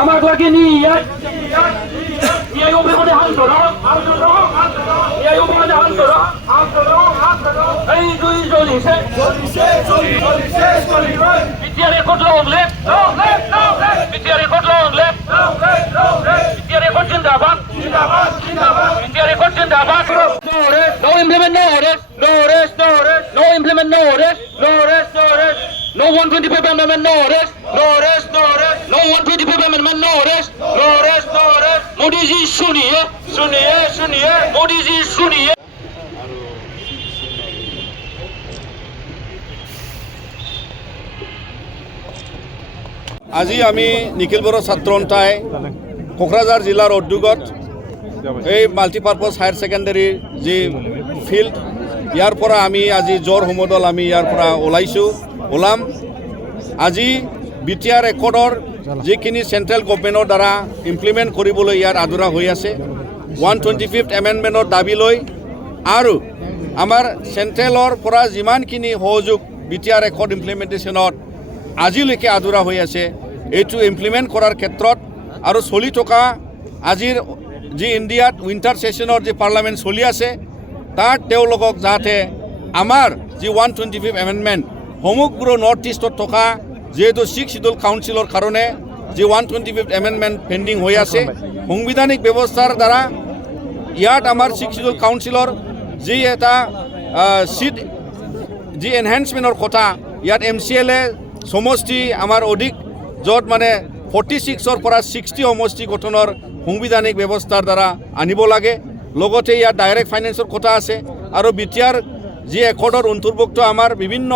আমাক লাগি নি এই অভিমানে হাত ধরো এই অভিমানে হাত ধরো এই দুইজন হিসে বিটিআর রেকর্ড লং লেফট বিটিআর রেকর্ড লং লেফট বিটিআর রেকর্ড জিন্দাবাদ বিটিআর রেকর্ড জিন্দাবাদ no implement no arrest no implement no arrest no 125 amendment no arrest no 125 amendment no arrest Modi ji suniye Modi ji suniye আজি আমি নিখিল বড়ো ছাত্ৰ সন্থাই কোকৰাঝাৰ জিলাৰ উদ্যোগত এই multipurpose higher ছেকেণ্ডেৰীৰ যি ফিল্ড ইয়াৰ পৰা আমি আজি জোৰ সমদল আমি ইয়াৰ পৰা ওলাম আজি বিটিআৰ ৰেকৰ্ডৰ যিখিনি চেণ্ট্ৰেল গভৰ্ণমেণ্টৰ দ্বাৰা ইমপ্লিমেণ্ট কৰিবলৈ ইয়াৰ আদৰা হৈ আছে 125th এমেণ্ডমেণ্টৰ দাবী লৈ আৰু আমাৰ চেণ্ট্ৰেলৰ পৰা যিমানখিনি সহযোগ বিটিআৰ ৰেকৰ্ড ইমপ্লিমেণ্টেশ্যনত আজিলৈকে আদৰা হৈ আছে এইটো ইমপ্লিমেণ্ট কৰাৰ ক্ষেত্ৰত আৰু চলি থকা আজিৰ যি ইণ্ডিয়াত উইণ্টাৰ ছেশ্যনৰ যি পাৰ্লামেণ্ট চলি আছে তাত তেওঁলোকক যাতে আমাৰ যি 125th এমেণ্ডমেণ্ট সমগ্ৰ নৰ্থ ইষ্টত থকা যিহেতু 6 শিডিউল কাউন্সিলৰ কাৰণে যি 125th এমেণ্ডমেণ্ট পেণ্ডিং হৈ আছে সাংবিধানিক ব্যৱস্থাৰ দ্বাৰা ইয়াত আমাৰ 6 শিডিউল কাউন্সিলৰ যি এটা চিট যি এনহেঞ্চমেণ্টৰ কথা ইয়াত MCL সমষ্টি আমাৰ অধিক য'ত মানে 46ৰ পৰা 60 সমষ্টি গঠনৰ সাংবিধানিক ব্যৱস্থাৰ দ্বাৰা আনিব লাগে লগতে ইয়াত ডাইৰেক্ট ফাইনেন্সৰ কথা আছে আৰু বিটিআৰ যি একৰ্ডৰ অন্তৰ্ভুক্ত আমাৰ বিভিন্ন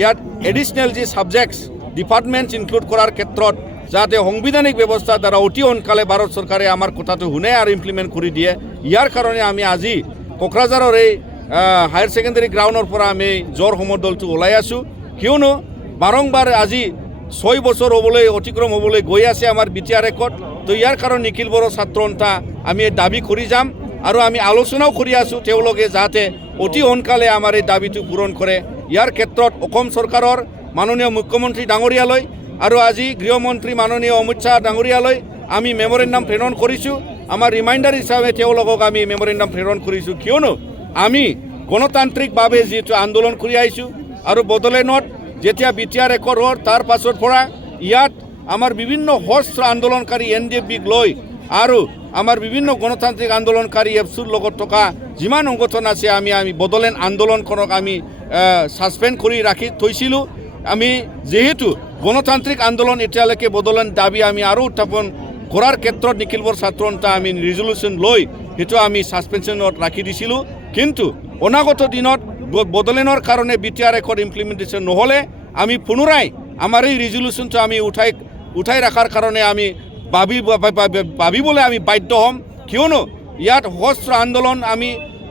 ইয়াত এডিশ্যনেল যি ছাবজেক্টছ ডিপাৰ্টমেণ্ট ইনক্লুড কৰাৰ ক্ষেত্ৰত যাতে সাংবিধানিক ব্যৱস্থাৰ দ্বাৰা অতি সোনকালে ভাৰত চৰকাৰে আমাৰ কথাটো শুনে আৰু ইমপ্লিমেণ্ট কৰি দিয়ে ইয়াৰ কাৰণে আমি আজি কোকৰাঝাৰৰ এই হায়াৰ ছেকেণ্ডেৰী গ্ৰাউণ্ডৰ পৰা আমি জোৰ সমদলটো ওলাই আছোঁ কিয়নো বাৰম্বাৰ আজি 6 বছৰ অতিক্ৰম হ'বলৈ গৈ আছে আমাৰ বিটিআৰ ৰেকৰ্ড তো ইয়াৰ কাৰণে নিখিল বড়ো ছাত্ৰ সন্থা আমি দাবী কৰি যাম আৰু আমি আলোচনাও কৰি আছোঁ তেওঁলোকে যাতে অতি সোনকালে আমাৰ এই দাবীটো পূৰণ কৰে ইয়াৰ ক্ষেত্ৰত অসম চৰকাৰৰ মাননীয় মুখ্যমন্ত্ৰী ডাঙৰীয়ালৈ আৰু আজি গৃহমন্ত্ৰী মাননীয় অমিত শ্বাহ ডাঙৰীয়ালৈ আমি মেমৰেণ্ডাম প্ৰেৰণ কৰিছোঁ আমাৰ ৰিমাইণ্ডাৰ হিচাপে তেওঁলোকক আমি মেমৰেণ্ডাম প্ৰেৰণ কৰিছোঁ কিয়নো আমি গণতান্ত্ৰিকভাৱে যিটো আন্দোলন কৰি আহিছোঁ আৰু বড়োলেণ্ডত যেতিয়া বিটিআৰ ৰেকৰ্ড হ'ল তাৰ পাছৰ পৰা ইয়াত আমাৰ বিভিন্ন সশস্ত্ৰ আন্দোলনকাৰী NDFBক লৈ আৰু আমাৰ বিভিন্ন গণতান্ত্ৰিক আন্দোলনকাৰী এফচুৰ লগত থকা যিমান সংগঠন আছে আমি বড়োলেণ্ড আন্দোলনখনক আমি ছাছপেণ্ড কৰি ৰাখি থৈছিলোঁ আমি যেহেতু গণতান্ত্ৰিক আন্দোলন এতিয়ালৈকে বড়োলেণ্ড দাবী আমি আৰু উত্থাপন কৰাৰ ক্ষেত্ৰত নিখিল বড়ো ছাত্ৰ সন্থা আমি ৰিজলিউশ্যন লৈ সেইটো আমি ছাছপেনশ্যনত ৰাখি দিছিলোঁ কিন্তু অনাগত দিনত বড়োলেণ্ডৰ কাৰণে বিটিআৰ ৰেকৰ্ড ইমপ্লিমেণ্টেশ্যন নহ'লে আমি পুনৰাই আমাৰ এই ৰিজলিউশ্যনটো আমি উঠাই ৰখাৰ কাৰণে আমি ভাবিবলৈ আমি বাধ্য হ'ম কিয়নো ইয়াত সশস্ত্ৰ আন্দোলন আমি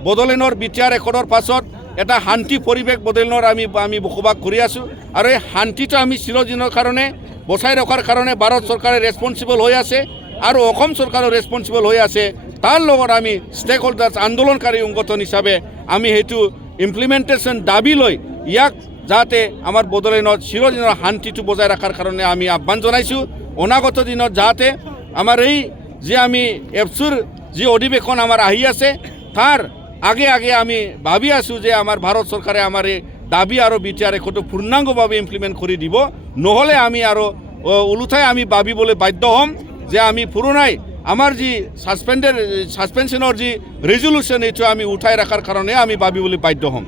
বড়োলেণ্ডৰ বিটিআৰ ৰেকৰ্ডৰ পাছত এটা শান্তি পৰিৱেশ বড়োলেণ্ডৰ আমি বসবাস কৰি আছোঁ আৰু এই শান্তিটো আমি চিৰদিনৰ কাৰণে বচাই ৰখাৰ কাৰণে ভাৰত চৰকাৰে ৰেছপনচিবল হৈ আছে আৰু অসম চৰকাৰো ৰেছপনচিবল হৈ আছে তাৰ লগত আমি ষ্টেক হোল্ডাৰ্ছ আন্দোলনকাৰী সংগঠন হিচাপে আমি সেইটো ইমপ্লিমেণ্টেশ্যন দাবী লৈ ইয়াক যাতে আমাৰ বড়োলেণ্ডত চিৰদিনৰ শান্তিটো বজাই ৰখাৰ কাৰণে আমি আহ্বান জনাইছোঁ অনাগত দিনত যাতে আমাৰ এই যে আমি এফচুৰ যি অধিৱেশন আমাৰ আহি আছে তাৰ আগে আমি ভাবি আছোঁ যে আমাৰ ভাৰত চৰকাৰে আমাৰ এই দাবী আৰু বিটিআৰ ৰেকৰ্ডটো পূৰ্ণাংগভাৱে ইমপ্লিমেণ্ট কৰি দিব নহ'লে আমি আৰু ওলোটাই আমি ভাবিবলৈ বাধ্য হ'ম যে আমি পুৰণাই আমাৰ যি ছাছপেনশ্যনৰ যি ৰিজলিউশ্যন এইটো আমি উঠাই ৰখাৰ কাৰণে আমি ভাবিবলৈ বাধ্য হ'ম